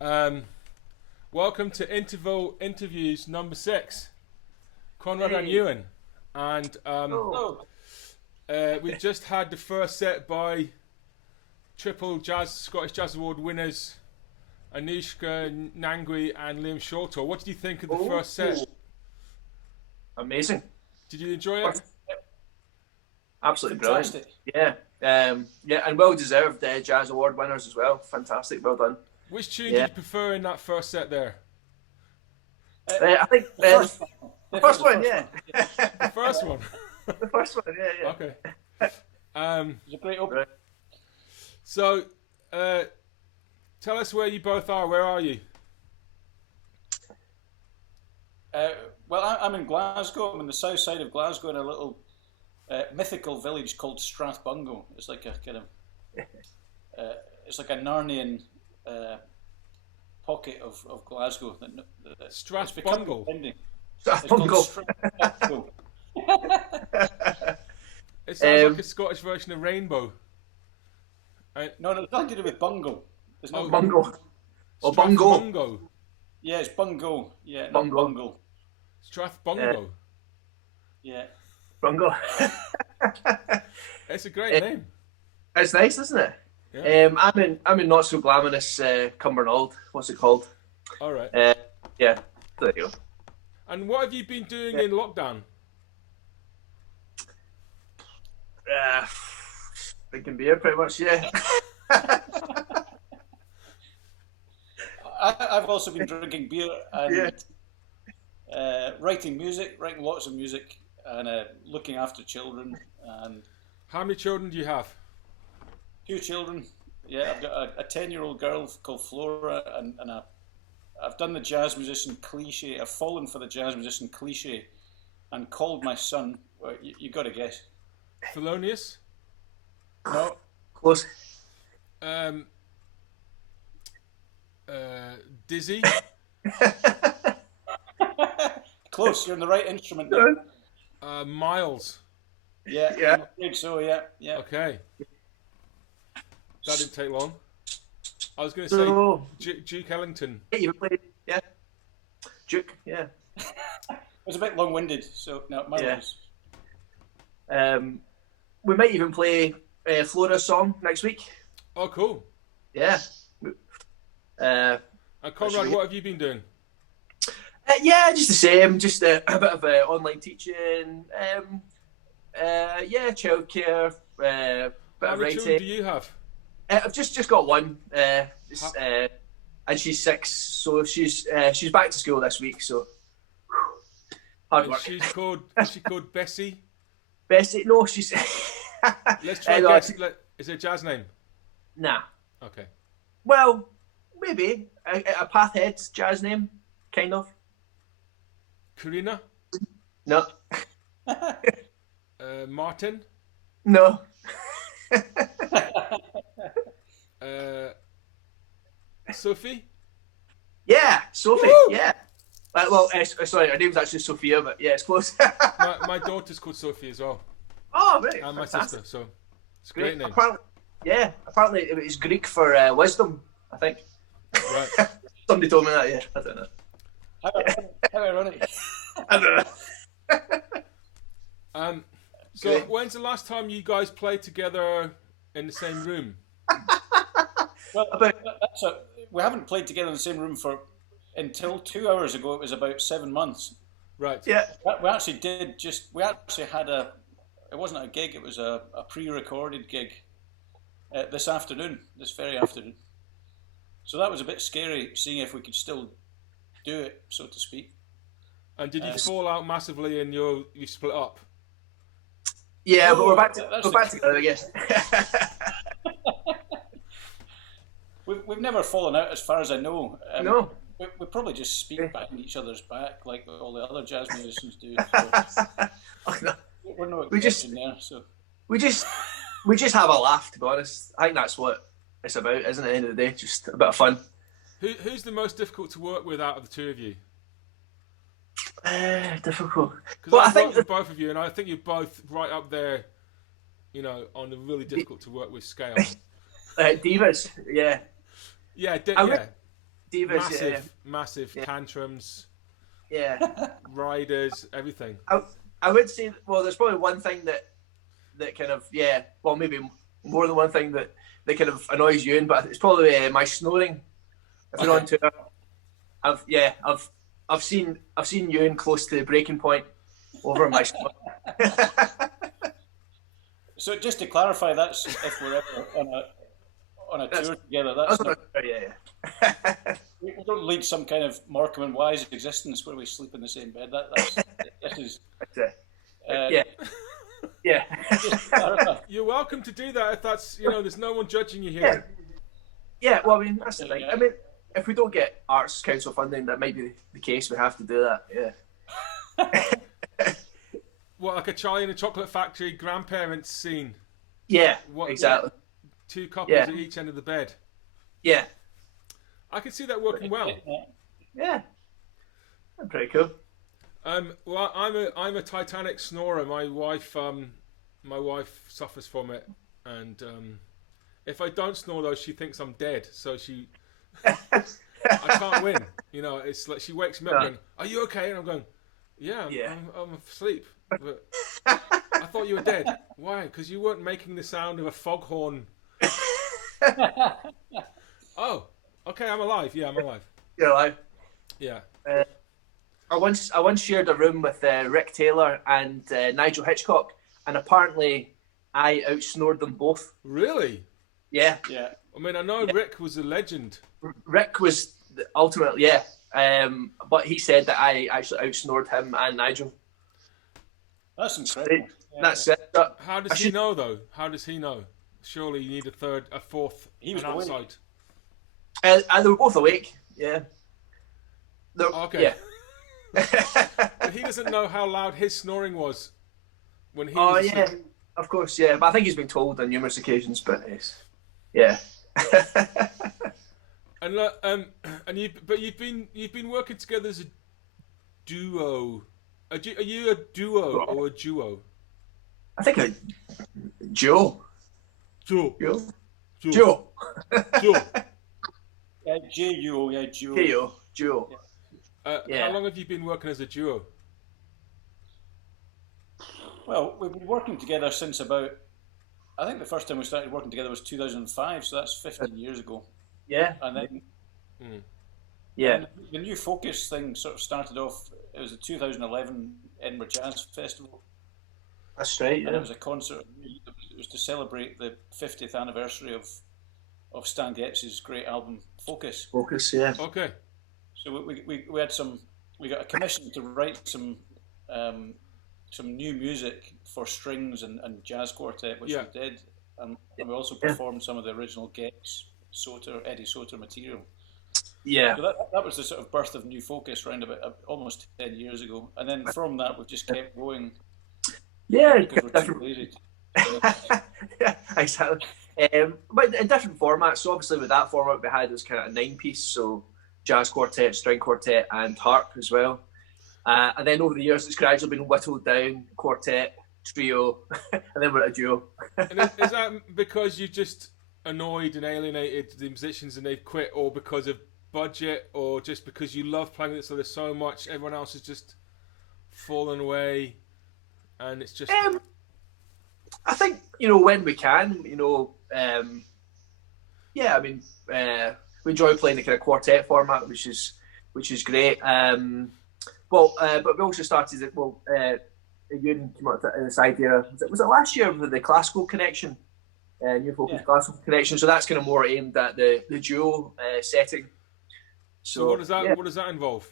Um, Welcome to Interval Interviews number 6. Konrad and Euan. And we just had the first set by triple Scottish Jazz Award winners Anushka Nangui and Liam Shorter. What did you think of the first set? Amazing. Did you enjoy it? Absolutely Fantastic. brilliant. Yeah, and well deserved Jazz Award winners as well. Fantastic, well done. Which tune did you prefer in that first set there? I think the first one, yeah. The first one? The first one, yeah. Okay. It's a great open. So, tell us where you both are. Where are you? Well, I'm in Glasgow. I'm on the south side of Glasgow in a little mythical village called Strathbungo. It's like a kind of, it's like a Narnian pocket of Glasgow. Strathbungo. Strathbungo. It sounds like a Scottish version of Rainbow. No, it's nothing to do with bungo. There's no Bungo. Or Bungo. Strathbungo. Yeah, it's bungo. Yeah, Bungo. not bungo. Strathbungo. Yeah. Bungo. It's a great name. It's nice, isn't it? Yeah. I'm in not so glamorous Cumbernauld. What's it called? All right. Yeah, there you go. And what have you been doing in lockdown? Drinking beer, pretty much. Yeah. I've also been drinking beer and writing lots of music, and looking after children. And How many children do you have? 2 children. Yeah, I've got a 10-year-old girl called Flora, and I've done the jazz musician cliche. I've fallen for the jazz musician cliche, and called my son. Well, you got to guess. Thelonious? No. Close. Dizzy? Close. You're in the right instrument. Miles? Yeah. Yeah. I'm afraid so. Yeah. Okay. That didn't take long. I was going to say Duke Ellington. Yeah, you played. Yeah. Duke. Yeah. It was a bit long-winded, so no, Miles. We might even play Flora's song next week. Oh, cool. Yeah. And Konrad, what have you been doing? Yeah, just the same. Just a bit of online teaching. Childcare. Bit How of many children writing. do you have? I've just got one. And she's 6, so she's back to school this week. So hard And work. Is she called Bessie? Bessie, no, she's. Let's try and guess. Is it a jazz name? Nah. Okay. Well, maybe a Pathhead's jazz name, kind of. Karina? No. Martin? No. Sophie? Yeah, Sophie. Woo! Yeah. Sorry, her name's actually Sophia, but yeah, it's close. My daughter's called Sophie as well. Oh, right. And my Fantastic. sister, so it's a great name. Apparently it was Greek for wisdom, I think. Right. Somebody told me that, yeah. I don't know. How ironic. I don't know. So Great. when's the last time you guys played together in the same room? Well, we haven't played together in the same room until 2 hours ago. It was about 7 months. Right. Yeah. We actually had it wasn't a gig, it was a pre-recorded gig this very afternoon. So that was a bit scary, seeing if we could still do it, so to speak. And did you fall out massively and you split up? Yeah, but Oh, we're back that's together, I guess. We've never fallen out, as far as I know. No. We probably just speak behind each other's back like all the other jazz musicians do. So Oh, no. we're no We just- exception there. So We just have a laugh, to be honest. I think that's what it's about, isn't it? At the end of the day, just a bit of fun. Who's the most difficult to work with out of the two of you? Difficult. Because Well, I I've think worked with both of you, and I think you're both right up there, on the really difficult to work with scale. Divas, yeah. Yeah, I yeah. divas, massive tantrums, riders, everything. I would say, well, there's probably one thing that kind of, well, maybe more than one thing that kind of annoys Euan, but it's probably my snoring. If we're on tour, I've seen Euan close to the breaking point over my snoring. So just to clarify, that's if we're ever on a tour together. That's not, we don't lead some kind of Markham and Wise existence where we sleep in the same bed. This is. You're welcome to do that if that's, there's no one judging you here. Yeah, well, I mean, that's the thing. I mean, if we don't get Arts Council funding, that might be the case. We have to do that, What, like a Charlie and the Chocolate Factory grandparents scene? Yeah, exactly. Two couples at each end of the bed. Yeah. I can see that working well. Yeah. That's pretty cool. Well, I'm a Titanic snorer. My wife suffers from it, and if I don't snore though, she thinks I'm dead. So I can't win. It's like she wakes me up going, "Are you okay?" And I'm going, "Yeah, I'm asleep." But I thought you were dead. Why? Because you weren't making the sound of a foghorn. Oh, okay, I'm alive. Yeah, I'm alive. You're alive. Yeah. I once shared a room with Rick Taylor and Nigel Hitchcock, and apparently I outsnored them both. Really? Yeah. Yeah. I mean, I know Rick was a legend. Rick was ultimately, but he said that I actually outsnored him and Nigel. That's incredible. That's it. How does he know, though? How does he know? Surely you need a fourth. He was outside. They were both awake. Yeah. Okay. Yeah. But he doesn't know how loud his snoring was when he was asleep. Yeah, of course, yeah. But I think he's been told on numerous occasions. But yeah. And you've been working together as a duo. Are you a duo or a duo? I think a Joe. Joe. Joe. Yeah, Joe. Joe. How long have you been working as a duo? Well, we've been working together since about, I think the first time we started working together was 2005, so that's 15 years ago. Yeah. And then and the New Focus thing sort of started off, it was the 2011 Edinburgh Jazz Festival. That's right, yeah. And it was a concert, it was to celebrate the 50th anniversary of Stan Getz's great album, Focus. Focus, yeah. Okay. So we got a commission to write some new music for strings and jazz quartet, which we did, and we also performed some of the original Getz, Eddie Soter material. Yeah. So that was the sort of birth of New Focus around about almost 10 years ago, and then from that we've just kept going. Yeah, because we're too lazy. Yeah, exactly. But in different formats. So obviously with that format we had was kind of a 9-piece, so jazz quartet, string quartet, and harp as well. And then over the years, it's gradually been whittled down, quartet, trio, and then we're at a duo. And is that because you just annoyed and alienated the musicians and they've quit, or because of budget, or just because you love playing it, so there's so much, everyone else has just fallen away, and it's just... I think, when we can, we enjoy playing the kind of quartet format, which is great. But we also started it. Euan came up with this idea. Was it last year with the classical connection, New Focus classical connection? So that's kind of more aimed at the duo setting. So what does that involve?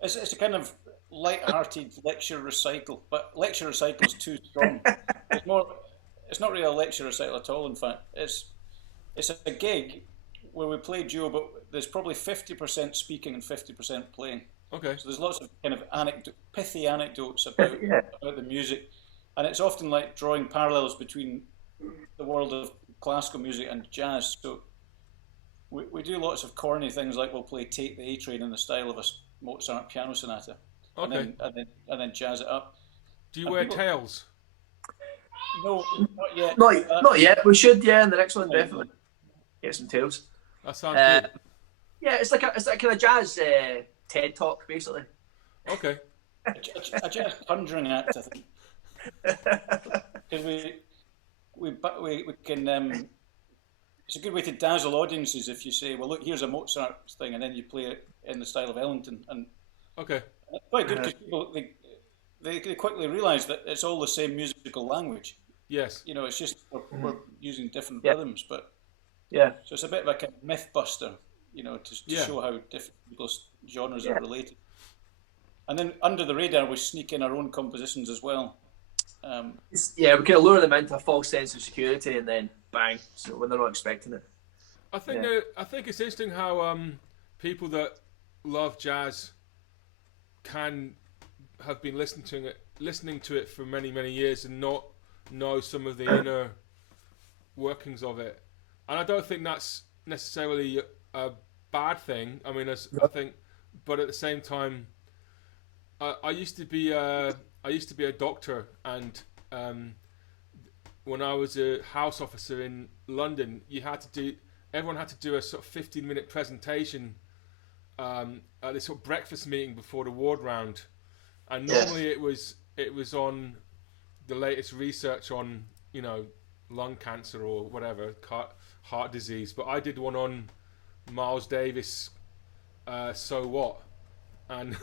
It's a kind of light-hearted lecture recital, but lecture recital is too strong. It's not really a lecture recital at all. In fact, it's a gig where we play duo, but there's probably 50% speaking and 50% playing. Okay. So there's lots of kind of pithy anecdotes about the music, and it's often like drawing parallels between the world of classical music and jazz. So we do lots of corny things, like we'll play Take the A Train in the style of a Mozart piano sonata, and then jazz it up. Do you wear tails? No, not yet. Not yet. We should, in the next one, definitely get some tails. That sounds good. Yeah, it's like a kind of jazz TED talk, basically. Okay. A jazz conjuring act, I think. Because we can. It's a good way to dazzle audiences if you say, "Well, look, here's a Mozart thing," and then you play it in the style of Ellington, and Okay. it's quite good because people they quickly realise that it's all the same musical language. Yes. You know, it's just we're using different rhythms, but Yeah. so it's a bit of a kind of myth buster, you know, to show how different people's genres are related. And then under the radar, we sneak in our own compositions as well. We kind of lure them into a false sense of security, and then bang, so when they're not expecting it. I think I think it's interesting how people that love jazz can have been listening to it for many years and not know some of the inner workings of it. And I don't think that's necessarily a bad thing. I mean, I think, but at the same time, I used to be a doctor, and when I was a house officer in London, everyone had to do a sort of 15-minute presentation at this sort of breakfast meeting before the ward round, and normally it was on the latest research on, you know, lung cancer or whatever, heart disease. But I did one on Miles Davis, So What, and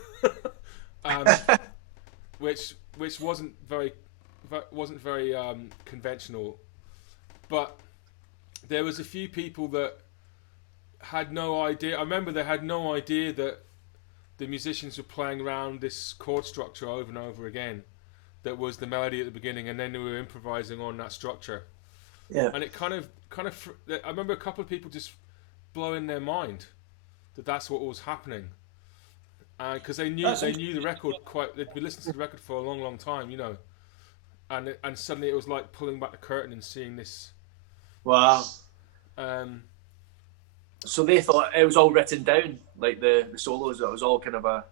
which wasn't very conventional, but there was a few people that had no idea. I remember they had no idea that the musicians were playing around this chord structure over and over again. That was the melody at the beginning, and then they were improvising on that structure. Yeah. And it kind of. I remember a couple of people just blowing their mind that that's what was happening, because they knew the record quite. They'd been listening to the record for a long time, you know, and suddenly it was like pulling back the curtain and seeing this. Wow. So they thought it was all written down, like the solos. It was all kind of a.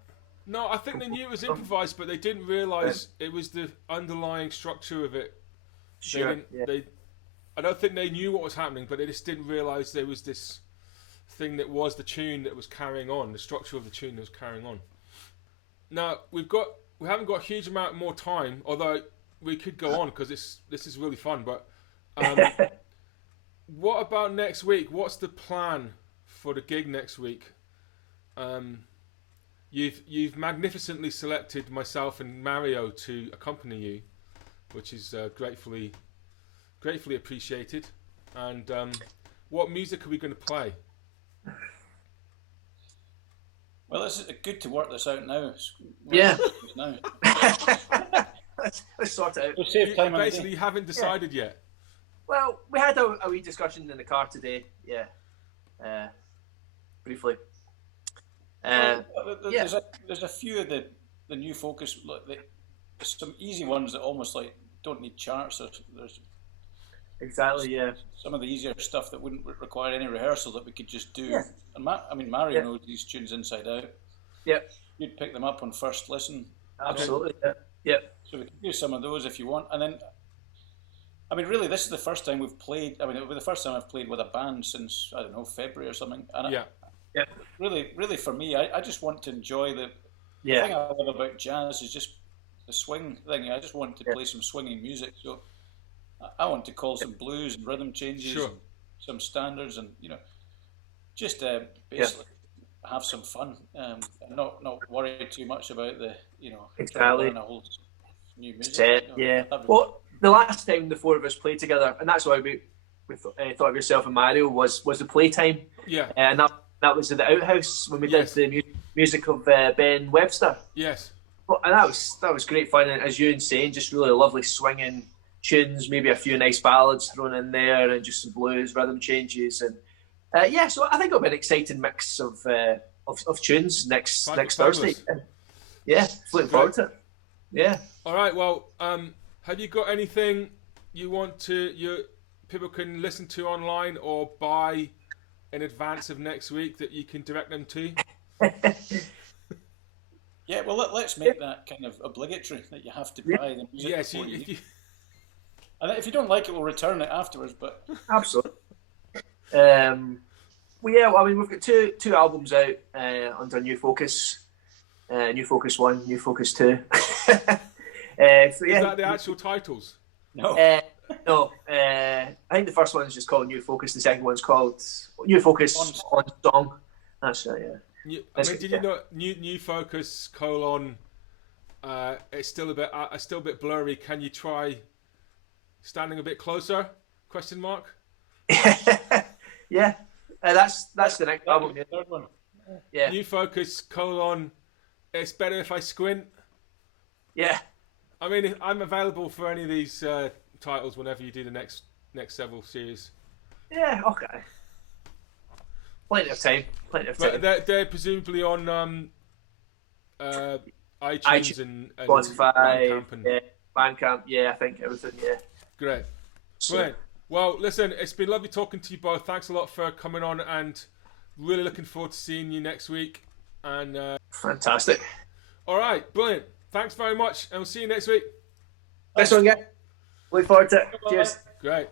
No, I think they knew it was improvised, but they didn't realise it was the underlying structure of it. Sure. I don't think they knew what was happening, but they just didn't realise there was this thing that was the tune that was carrying on, the structure of the tune that was carrying on. Now we haven't got a huge amount more time, although we could go on because this is really fun. But what about next week? What's the plan for the gig next week? You've magnificently selected myself and Mario to accompany you, which is gratefully appreciated. And what music are we going to play? Well, it's good to work this out now. Now. Let's sort it out. We'll save time. Basically, you haven't decided yet. Well, we had a wee discussion in the car today. Yeah. Briefly. There's a few of the new focus. There's some easy ones that almost like don't need charts. There's exactly, yeah. Some of the easier stuff that wouldn't require any rehearsal that we could just do. Yeah. And Mario knows these tunes inside out. Yep. You'd pick them up on first listen. Absolutely. Yep. So we can do some of those if you want, and then. I mean, really, this is the first time we've played. I mean, it'll be the first time I've played with a band since, I don't know, February or something. And really, for me, I just want to enjoy the thing I love about jazz is just the swing thing. I just want to play some swinging music. So I want to call some blues and rhythm changes, and some standards, and just basically have some fun, and not worry too much about the exactly a whole new music. Set, Well, the last time the four of us played together, and that's why we thought of yourself and Mario was the Playtime. Yeah. And that was at the Outhouse when we did the music of Ben Webster. Yes. Well, and that was great fun. And as Euan's saying, just really lovely swinging tunes, maybe a few nice ballads thrown in there, and just some blues, rhythm changes, and so I think it'll be an exciting mix of tunes next Thursday. Yeah, looking forward to it. Yeah. All right. Well, have you got anything you want people can listen to online or buy in advance of next week that you can direct them to? Yeah, well, let's make that kind of obligatory that you have to buy the music. Yes, and if you don't like it, we'll return it afterwards. But absolutely. well, I mean, we've got two albums out under New Focus. New Focus 1, New Focus 2. So, yeah. Is that the actual titles? No. No. I think the first one is just called New Focus. The second one's called New Focus on Song. That's right, yeah. Did you know New Focus : it's still a bit blurry. Can you try standing a bit closer? ? Yeah. That's the next album. The third one. Yeah. New Focus : it's better if I squint. Yeah. I mean, I'm available for any of these titles whenever you do the next several series. Yeah. Okay. Plenty of time. But they're presumably on iTunes and Spotify, Bandcamp and Bandcamp. Yeah, I think everything. Yeah. Great. Brilliant. Well, listen, it's been lovely talking to you both. Thanks a lot for coming on, and really looking forward to seeing you next week. And fantastic. All right, brilliant. Thanks very much, and we'll see you next week. Next one, guys. Look forward to it. Bye-bye. Cheers. Great.